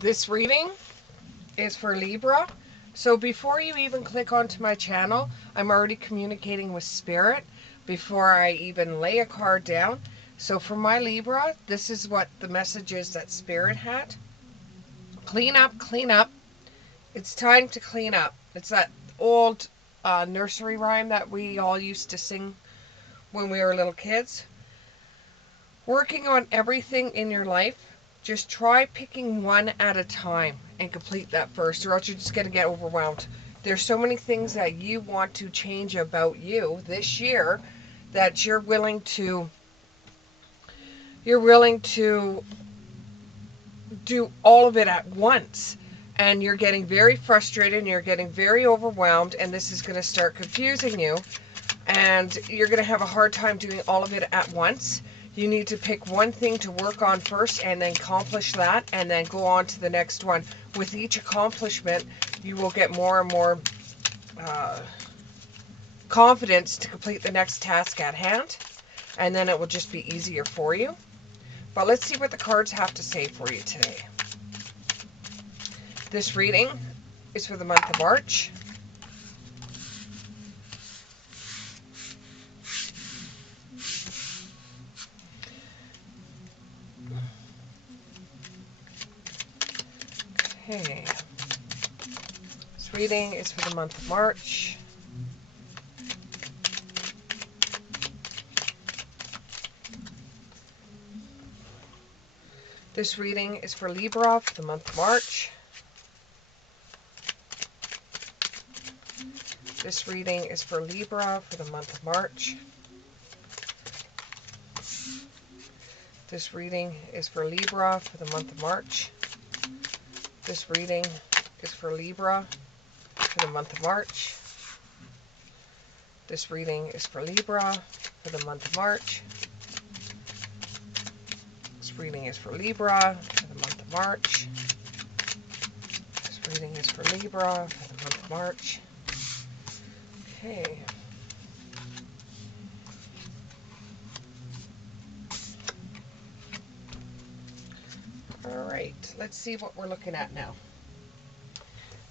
This reading is for Libra. So before you even click onto my channel, I'm already communicating with Spirit before I even lay a card down. So for my Libra, this is what the message is that Spirit had. Clean up, clean up. It's time to clean up. It's that old nursery rhyme that we all used to sing when we were little kids. Working on everything in your life, just try picking one at a time and complete that first, or else you're just going to get overwhelmed. There's so many things that you want to change about you this year that you're willing to do all of it at once, and you're getting very frustrated and you're getting very overwhelmed, and this is going to start confusing you, and you're going to have a hard time doing all of it at once. You need to pick one thing to work on first and then accomplish that, and then go on to the next one. With each accomplishment, you will get more and more confidence to complete the next task at hand, and then it will just be easier for you. But let's see what the cards have to say for you today. This reading is for the month of March. Okay. This reading is for the month of March. This reading is for Libra for the month of March. This reading is for Libra for the month of March. This reading is for Libra for the month of March. This reading is for Libra for the month of March. This reading is for Libra for the month of March. This reading is for Libra for the month of March. This reading is for Libra for the month of March. Okay. Alright, let's see what we're looking at now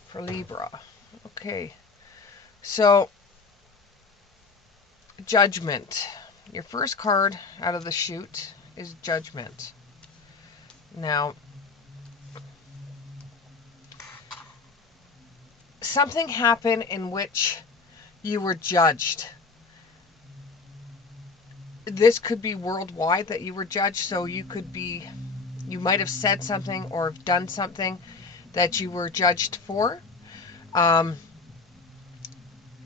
for Libra. Okay, so Judgment. Your first card out of the chute is Judgment. Now, something happened in which you were judged. This could be worldwide that you were judged, so you might have said something or done something that you were judged for.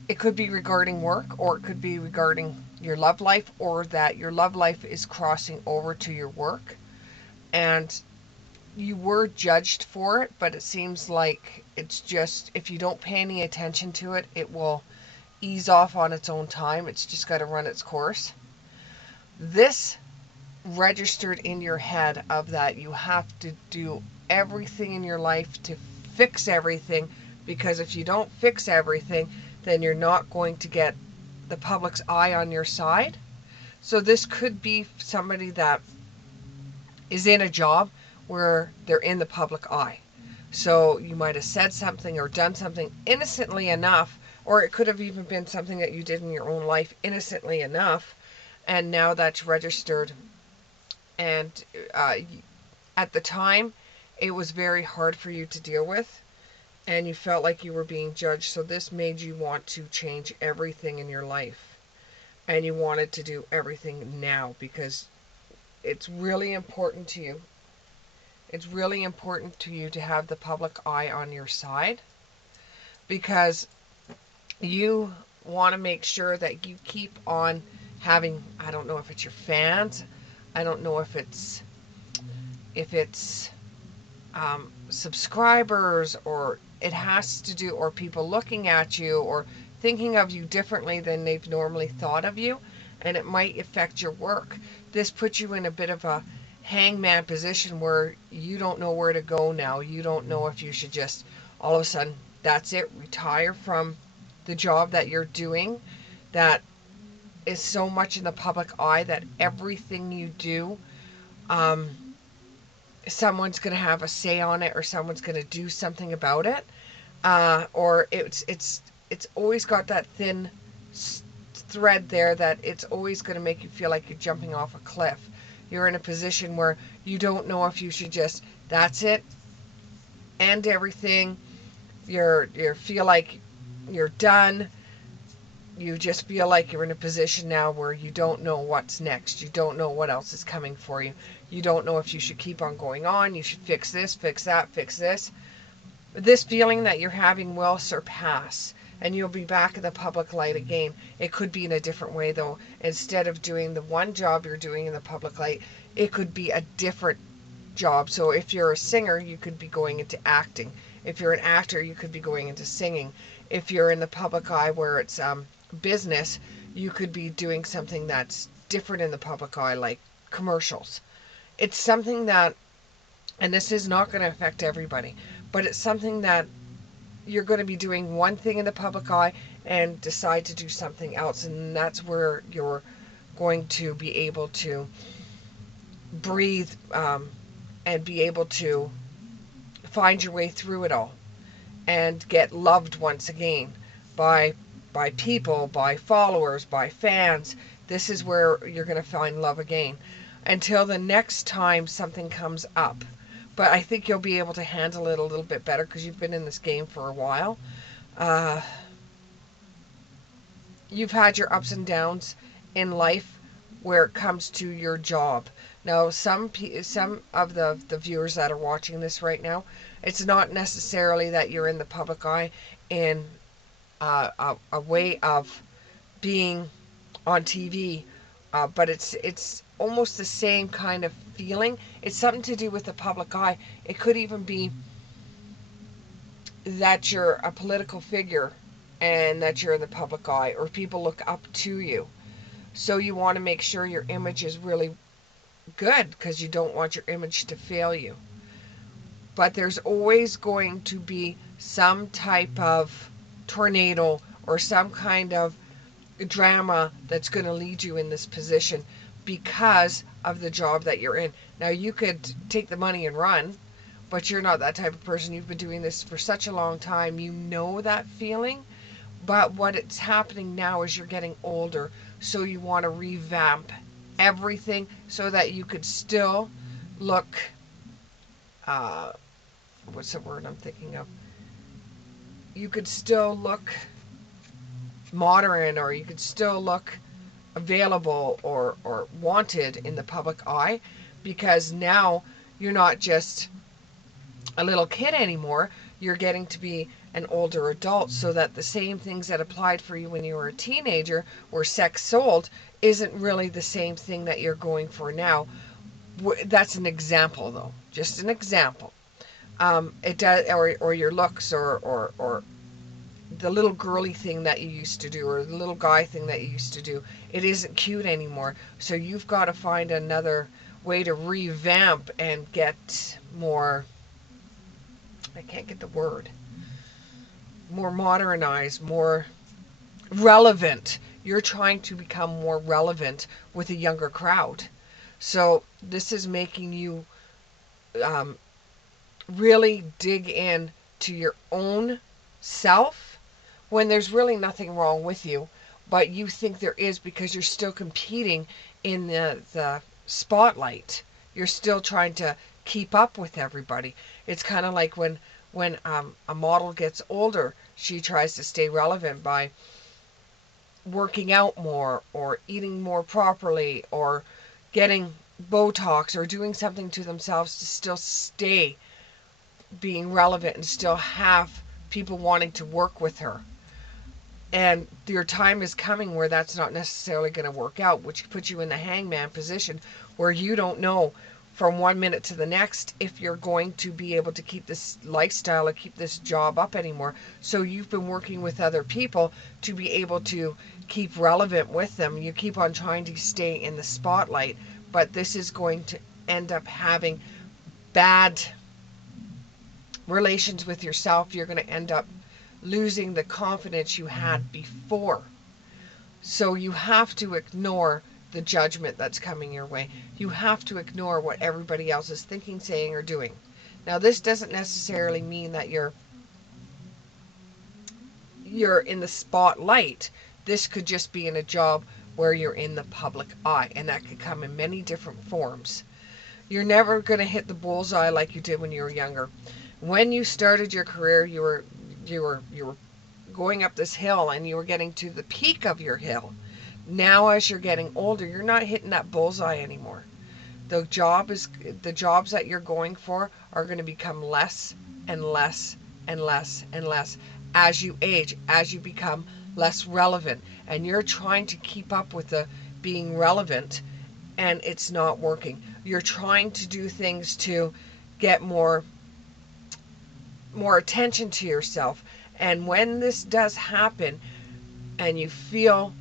It could be regarding work, or it could be regarding your love life, or that your love life is crossing over to your work. And you were judged for it, but it seems like it's just, if you don't pay any attention to it, it will ease off on its own time. It's just got to run its course. This registered in your head of that you have to do everything in your life to fix everything, because if you don't fix everything, then you're not going to get the public's eye on your side. So this could be somebody that is in a job where they're in the public eye. So you might have said something or done something innocently enough, or it could have even been something that you did in your own life innocently enough, and now that's registered. And at the time, it was very hard for you to deal with, and you felt like you were being judged. So this made you want to change everything in your life, and you wanted to do everything now, because it's really important to you. It's really important to you to have the public eye on your side, because you want to make sure that you keep on having, I don't know if it's your fans, I don't know if it's subscribers, or it has to do, or people looking at you or thinking of you differently than they've normally thought of you, and it might affect your work. This puts you in a bit of a hangman position where you don't know where to go now. You don't know if you should just all of a sudden, that's it, retire from the job that you're doing that is so much in the public eye, that everything you do someone's going to have a say on it, or someone's going to do something about it, or it's always got that thin thread there that it's always going to make you feel like you're jumping off a cliff. You're in a position where you don't know if you should just, that's it, end everything. You feel like you're done. You just feel like you're in a position now where you don't know what's next. You don't know what else is coming for you. You don't know if you should keep on going on. You should fix this, fix that, fix this. This feeling that you're having will surpass, and you'll be back in the public light again. It could be in a different way, though. Instead of doing the one job you're doing in the public light, it could be a different job. So if you're a singer, you could be going into acting. If you're an actor, you could be going into singing. If you're in the public eye where it's business, you could be doing something that's different in the public eye, like commercials. It's something that, and this is not going to affect everybody, but it's something that you're going to be doing one thing in the public eye and decide to do something else, and that's where you're going to be able to breathe, and be able to find your way through it all and get loved once again by people, by followers, by fans. This is where you're going to find love again until the next time something comes up. But I think you'll be able to handle it a little bit better because you've been in this game for a while. Uh, you've had your ups and downs in life where it comes to your job. Now, some of the viewers that are watching this right now, it's not necessarily that you're in the public eye in a way of being on TV, but it's almost the same kind of feeling. It's something to do with the public eye. It could even be that you're a political figure and that you're in the public eye, or people look up to you. So you want to make sure your image is really good because you don't want your image to fail you. But there's always going to be some type of tornado or some kind of drama that's going to lead you in this position because of the job that you're in. Now, you could take the money and run, but you're not that type of person. You've been doing this for such a long time. You know that feeling. But what it's happening now is you're getting older, so you want to revamp everything so that you could still look, what's the word I'm thinking of? You could still look modern, or you could still look available or wanted in the public eye, because now you're not just a little kid anymore. You're getting to be an older adult, so that the same things that applied for you when you were a teenager or sex sold isn't really the same thing that you're going for now. That's an example, though, just an example. It does, or your looks, or the little girly thing that you used to do, or the little guy thing that you used to do, it isn't cute anymore. So you've got to find another way to revamp and get more, I can't get the word, more modernized, more relevant. You're trying to become more relevant with a younger crowd. So this is making you really dig in to your own self when there's really nothing wrong with you, but you think there is because you're still competing in the spotlight. You're still trying to keep up with everybody. It's kind of like when a model gets older, she tries to stay relevant by working out more, or eating more properly, or getting Botox, or doing something to themselves to still stay being relevant and still have people wanting to work with her. And your time is coming where that's not necessarily going to work out, which puts you in the hangman position where you don't know from one minute to the next if you're going to be able to keep this lifestyle or keep this job up anymore. So you've been working with other people to be able to keep relevant with them. You keep on trying to stay in the spotlight, but this is going to end up having bad relations with yourself. You're going to end up losing the confidence you had before. So you have to ignore the judgment that's coming your way. You have to ignore what everybody else is thinking, saying, or doing. Now, this doesn't necessarily mean that you're in the spotlight. This could just be in a job where you're in the public eye, and that could come in many different forms. You're never going to hit the bullseye like you did when you were younger. When you started your career, you were going up this hill and you were getting to the peak of your hill. Now, as you're getting older, you're not hitting that bullseye anymore. The jobs that you're going for are going to become less and less and less and less as you age, as you become less relevant, and you're trying to keep up with the being relevant, and it's not working. You're trying to do things to get more attention to yourself, and when this does happen and you feel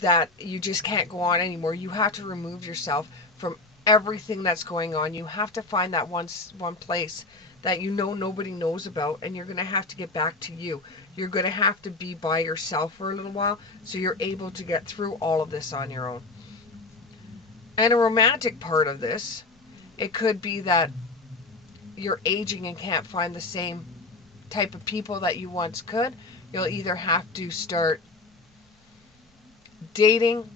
that you just can't go on anymore, you have to remove yourself from everything that's going on. You have to find that one place that you know nobody knows about, and you're going to have to get back to you. You're going to have to be by yourself for a little while so you're able to get through all of this on your own. And a romantic part of this, it could be that you're aging and can't find the same type of people that you once could. You'll either have to start dating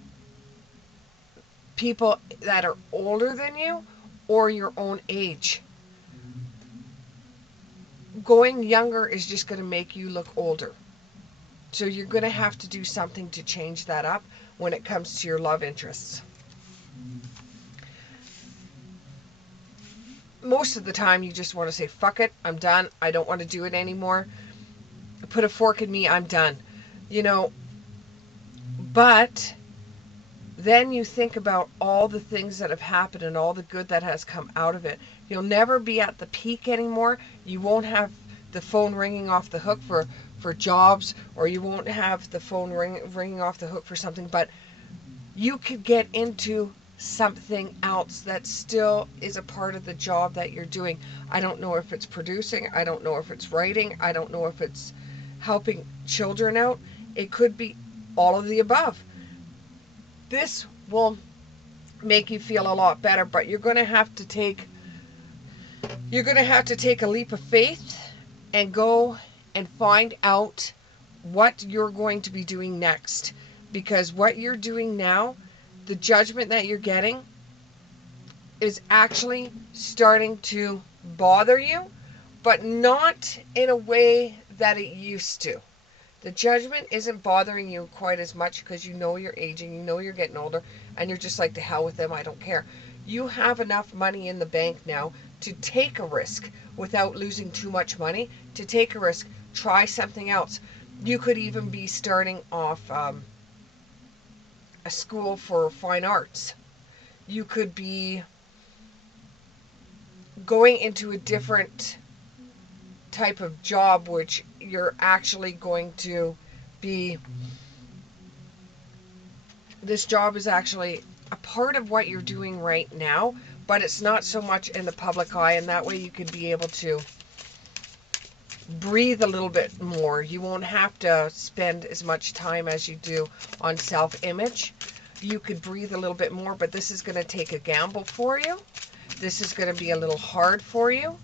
people that are older than you or your own age. Going younger is just going to make you look older. So you're going to have to do something to change that up when it comes to your love interests. Most of the time you just want to say, fuck it, I'm done. I don't want to do it anymore. Put a fork in me, I'm done. But then you think about all the things that have happened and all the good that has come out of it. You'll never be at the peak anymore. You won't have the phone ringing off the hook for jobs, or you won't have the phone ringing off the hook for something, but you could get into something else that still is a part of the job that you're doing. I don't know if it's producing. I don't know if it's writing. I don't know if it's helping children out. It could be all of the above. This will make you feel a lot better, but you're going to have to take a leap of faith and go and find out what you're going to be doing next, because what you're doing now, the judgment that you're getting, is actually starting to bother you, but not in a way that it used to. The judgment isn't bothering you quite as much because you know you're aging, you know you're getting older, and you're just like, to hell with them, I don't care. You have enough money in the bank now to take a risk without losing too much money, to take a risk, try something else. You could even be starting off a school for fine arts. You could be going into a different type of job, which you're actually going to be, this job is actually a part of what you're doing right now, but it's not so much in the public eye, and that way you could be able to breathe a little bit more. You won't have to spend as much time as you do on self-image. You could breathe a little bit more, but this is going to take a gamble for you. This is going to be a little hard for you.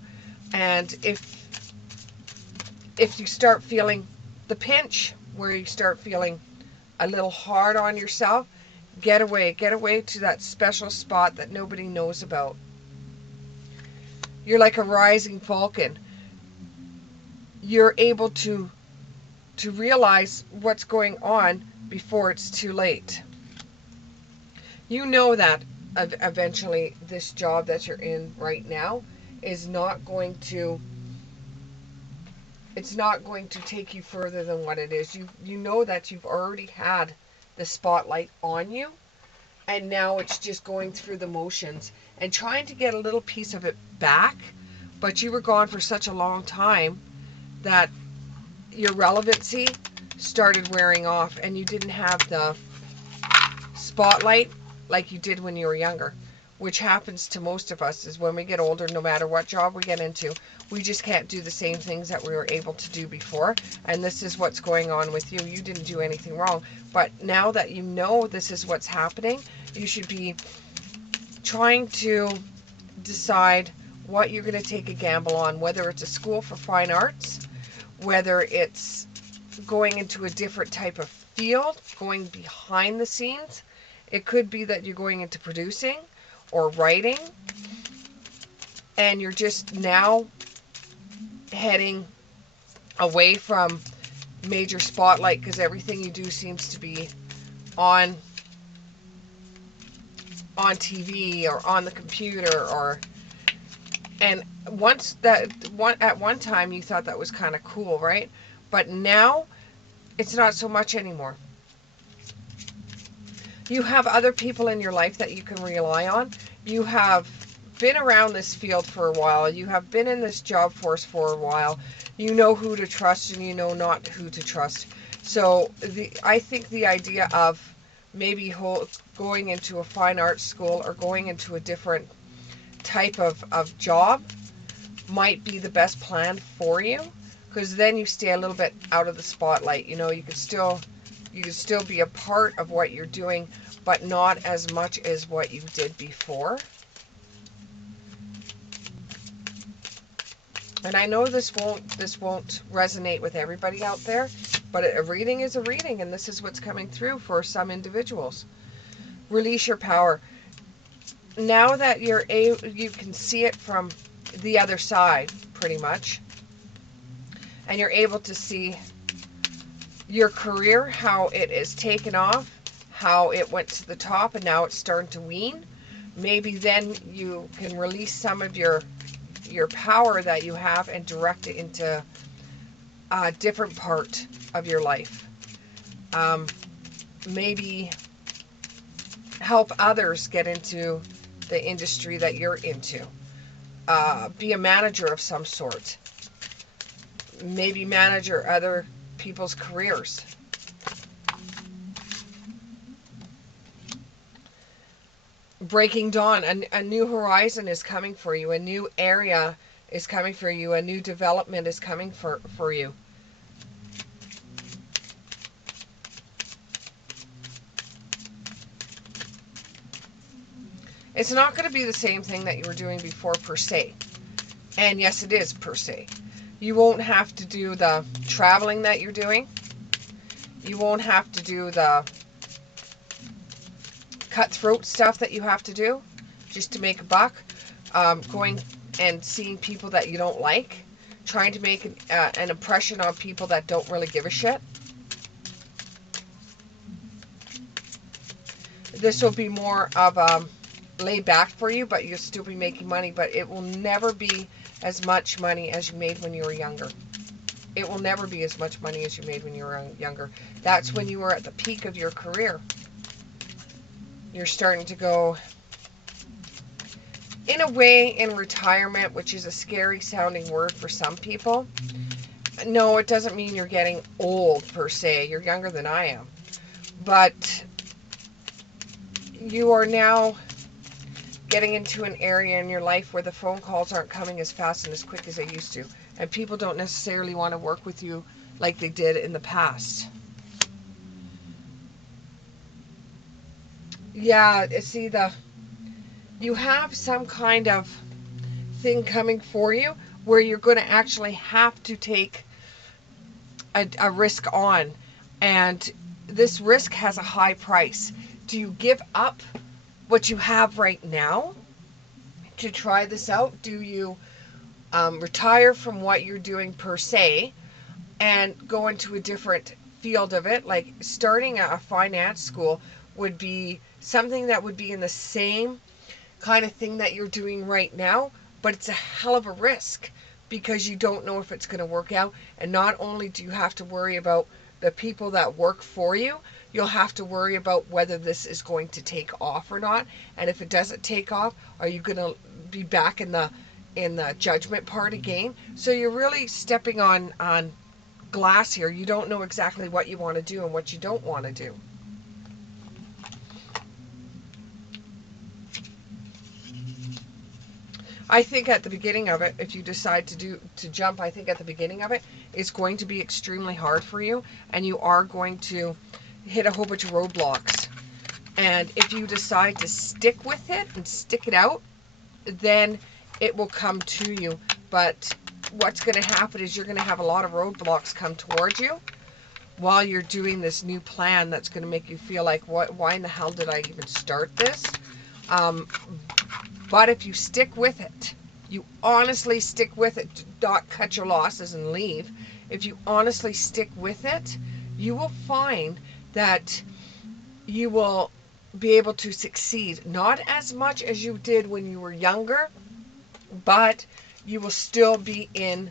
And if you start feeling the pinch, where you start feeling a little hard on yourself, get away to that special spot that nobody knows about. You're like a rising falcon. You're able to realize what's going on before it's too late. You know that eventually this job that you're in right now is not going to, it's not going to take you further than what it is. You know that you've already had the spotlight on you, and now it's just going through the motions and trying to get a little piece of it back, but you were gone for such a long time that your relevancy started wearing off, and you didn't have the spotlight like you did when you were younger. which happens to most of us, is when we get older, no matter what job we get into, we just can't do the same things that we were able to do before. And this is what's going on with you. You didn't do anything wrong. But now that you know this is what's happening, you should be trying to decide what you're going to take a gamble on, whether it's a school for fine arts, whether it's going into a different type of field, going behind the scenes. It could be that you're going into producing or writing, and you're just now heading away from major spotlight because everything you do seems to be on TV or on the computer, or and once that at one time you thought that was kind of cool, right? But now it's not so much anymore. You have other people in your life that you can rely on. You have been around this field for a while. You have been in this job force for a while. You know who to trust and you know not who to trust. So I think the idea of maybe going into a fine arts school or going into a different type of job might be the best plan for you, because then you stay a little bit out of the spotlight. You know, you can still be a part of what you're doing, but not as much as what you did before. And I know this won't resonate with everybody out there, but a reading is a reading, and this is what's coming through for some individuals. Release your power. Now that you can see it from the other side, pretty much, and you're able to see your career, how it is taken off, how it went to the top, and now it's starting to wean. Maybe then you can release some of your power that you have and direct it into a different part of your life. Maybe help others get into the industry that you're into. Be a manager of some sort. Maybe manage other people's careers. Breaking dawn. A new horizon is coming for you. A new area is coming for you. A new development is coming for you. It's not going to be the same thing that you were doing before, per se. And yes, it is, per se. You won't have to do the traveling that you're doing. You won't have to do the cutthroat stuff that you have to do just to make a buck. Going and seeing people that you don't like. Trying to make an impression on people that don't really give a shit. This will be more of lay back for you, but you'll still be making money, but it will never be as much money as you made when you were younger. It will never be as much money as you made when you were younger. That's when you were at the peak of your career. You're starting to go, in a way, in retirement, which is a scary sounding word for some people. No, it doesn't mean you're getting old, per se. You're younger than I am. But you are now getting into an area in your life where the phone calls aren't coming as fast and as quick as they used to. And people don't necessarily want to work with you like they did in the past. Yeah, see, you have some kind of thing coming for you where you're going to actually have to take a risk on. And this risk has a high price. Do you give up what you have right now to try this out? Do you retire from what you're doing per se and go into a different field of it? Like starting a finance school would be something that would be in the same kind of thing that you're doing right now, but it's a hell of a risk because you don't know if it's going to work out. And not only do you have to worry about the people that work for you, you'll have to worry about whether this is going to take off or not. And if it doesn't take off, are you going to be back in the judgment part again? So you're really stepping on glass here. You don't know exactly what you want to do and what you don't want to do. I think at the beginning of it, if you decide to jump, I think at the beginning of it, it's going to be extremely hard for you, and you are going to hit a whole bunch of roadblocks. And if you decide to stick with it and stick it out, then it will come to you. But what's going to happen is you're going to have a lot of roadblocks come towards you while you're doing this new plan that's going to make you feel like, why in the hell did I even start this? But if you stick with it, you honestly stick with it, not cut your losses and leave. If you honestly stick with it, you will find that you will be able to succeed. Not as much as you did when you were younger, but you will still be employed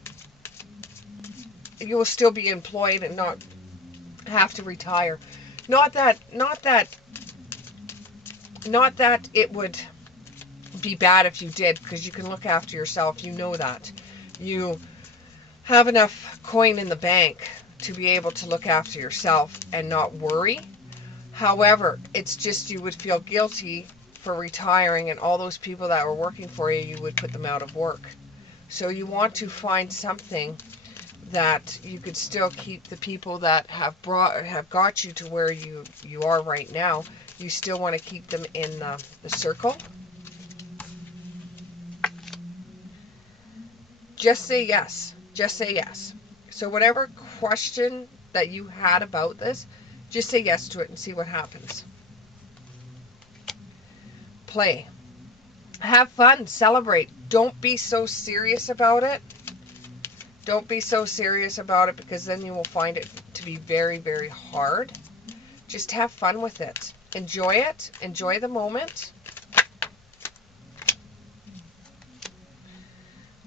and not have to retire. Not that it would be bad if you did, because you can look after yourself. You know that. You have enough coin in the bank to be able to look after yourself and not worry. However, it's just you would feel guilty for retiring, and all those people that were working for you, you would put them out of work. So you want to find something that you could still keep the people that have got you to where you are right now. You still want to keep them in the circle. Just say yes. Just say yes. So whatever question that you had about this, just say yes to it and see what happens. Play. Have fun. Celebrate. Don't be so serious about it. Don't be so serious about it, because then you will find it to be very, very hard. Just have fun with it. Enjoy it. Enjoy the moment.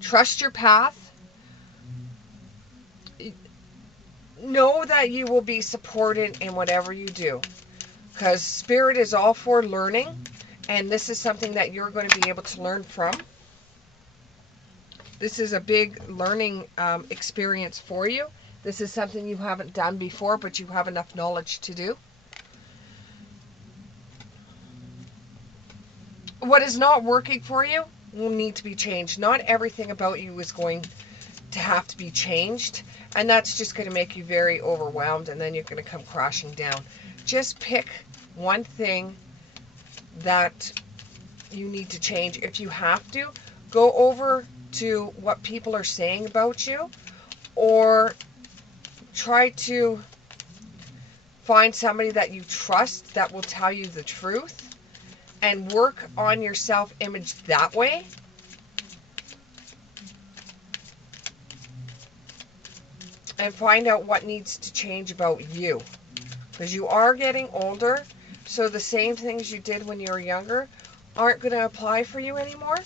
Trust your path. Know that you will be supported in whatever you do, because Spirit is all for learning, and this is something that you're going to be able to learn from. This is a big learning experience for you. This is something you haven't done before, but you have enough knowledge to do. What is not working for you will need to be changed. Not everything about you is going to have to be changed, and that's just going to make you very overwhelmed, and then you're going to come crashing down. Just pick one thing that you need to change. If you have to, go over to what people are saying about you, or try to find somebody that you trust that will tell you the truth, and work on your self-image that way. And find out what needs to change about you. Because you are getting older, so the same things you did when you were younger aren't going to apply for you anymore.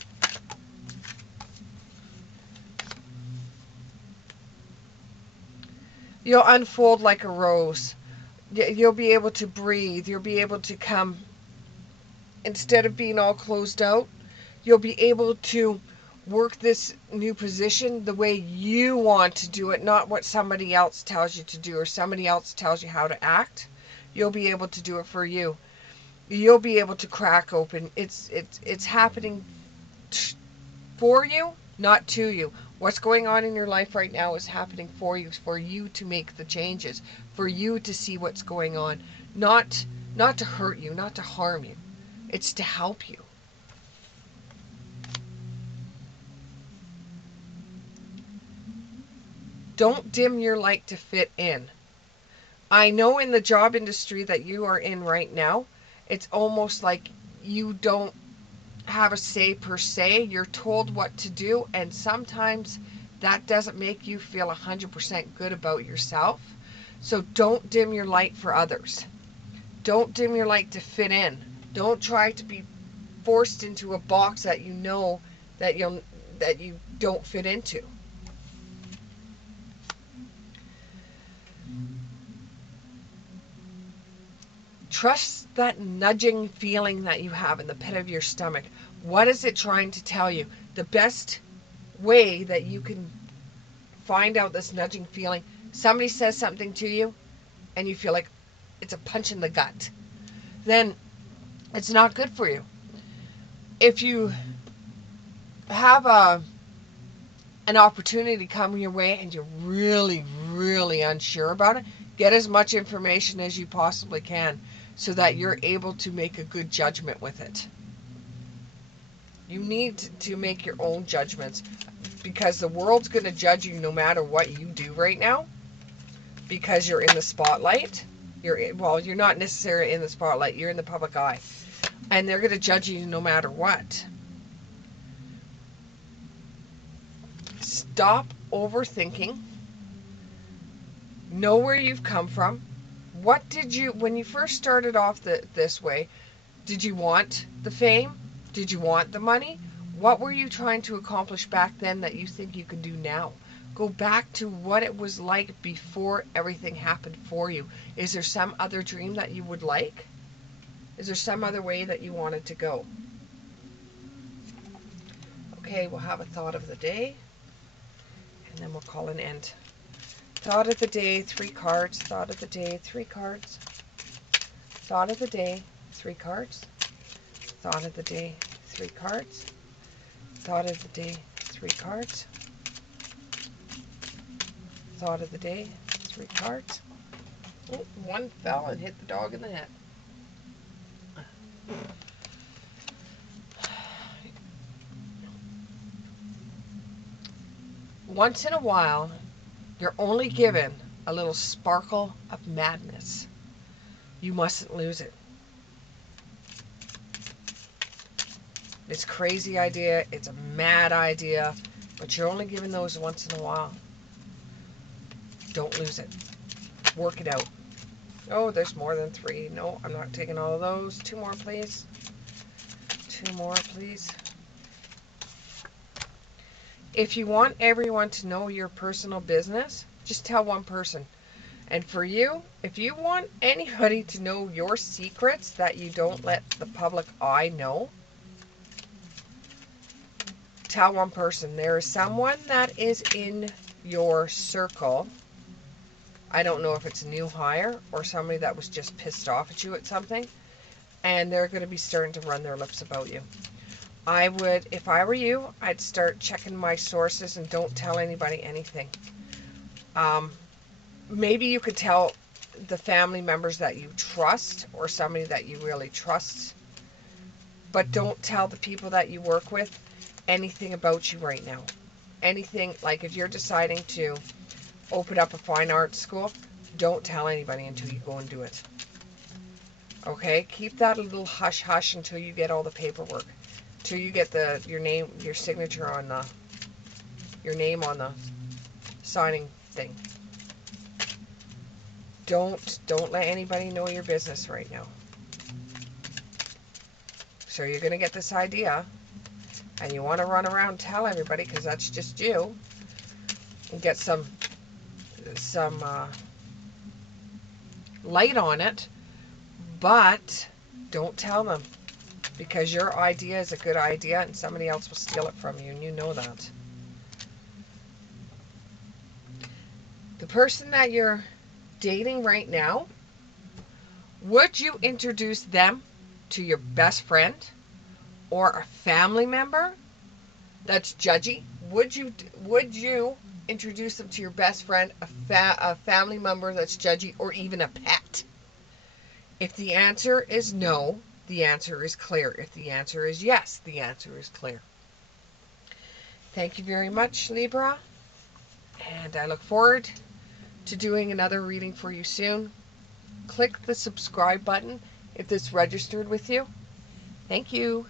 You'll unfold like a rose. You'll be able to breathe. You'll be able to come, instead of being all closed out, you'll be able to work this new position the way you want to do it, not what somebody else tells you to do or somebody else tells you how to act. You'll be able to do it for you. You'll be able to crack open. It's happening for you, not to you. What's going on in your life right now is happening for you to make the changes, for you to see what's going on, not to hurt you, not to harm you. It's to help you. Don't dim your light to fit in. I know in the job industry that you are in right now, it's almost like you don't have a say per se. You're told what to do, and sometimes that doesn't make you feel 100% good about yourself. So don't dim your light for others. Don't dim your light to fit in. Don't try to be forced into a box that you know that you don't fit into. Trust that nudging feeling that you have in the pit of your stomach. What is it trying to tell you? The best way that you can find out this nudging feeling, somebody says something to you and you feel like it's a punch in the gut, then it's not good for you. If you have an opportunity come your way and you're really, really unsure about it, get as much information as you possibly can so that you're able to make a good judgment with it. You need to make your own judgments because the world's going to judge you no matter what you do right now because you're in the spotlight. You're not necessarily in the spotlight, you're in the public eye. And they're going to judge you no matter what. Stop overthinking. Know where you've come from. What did you, when you first started off this way, did you want the fame? Did you want the money? What were you trying to accomplish back then that you think you can do now? Go back to what it was like before everything happened for you. Is there some other dream that you would like? Is there some other way that you wanted to go? Okay, we'll have a thought of the day, and then we'll call an end. Thought of the day, 3 cards. Thought of the day, 3 cards. Thought of the day, 3 cards. Thought of the day, 3 cards. Thought of the day, 3 cards. Thought of the day, 3 cards. Oh, one fell and hit the dog in the head. Once in a while, you're only given a little sparkle of madness. You mustn't lose it. It's a crazy idea. It's a mad idea. But you're only given those once in a while. Don't lose it. Work it out. Oh, there's more than 3. No, I'm not taking all of those. 2 more, please. 2 more, please. If you want everyone to know your personal business, just tell one person. And for you, if you want anybody to know your secrets that you don't let the public eye know, tell one person. There is someone that is in your circle. I don't know if it's a new hire or somebody that was just pissed off at you at something, and they're going to be starting to run their lips about you. I would, if I were you, I'd start checking my sources and don't tell anybody anything. Maybe you could tell the family members that you trust or somebody that you really trust, but don't tell the people that you work with anything about you right now. Anything, like if you're deciding to open up a fine arts school, don't tell anybody until you go and do it. Okay? Keep that a little hush-hush until you get all the paperwork. Till you get your name, your signature on your name on the signing thing. Don't let anybody know your business right now. So you're going to get this idea, and you want to run around and tell everybody because that's just you, and get some light on it, but don't tell them. Because your idea is a good idea and somebody else will steal it from you, and you know that. The person that you're dating right now, would you introduce them to your best friend or a family member that's judgy? Would you introduce them to your best friend, a family member that's judgy, or even a pet? If the answer is no, the answer is clear. If the answer is yes, the answer is clear. Thank you very much, Libra. And I look forward to doing another reading for you soon. Click the subscribe button if this registered with you. Thank you.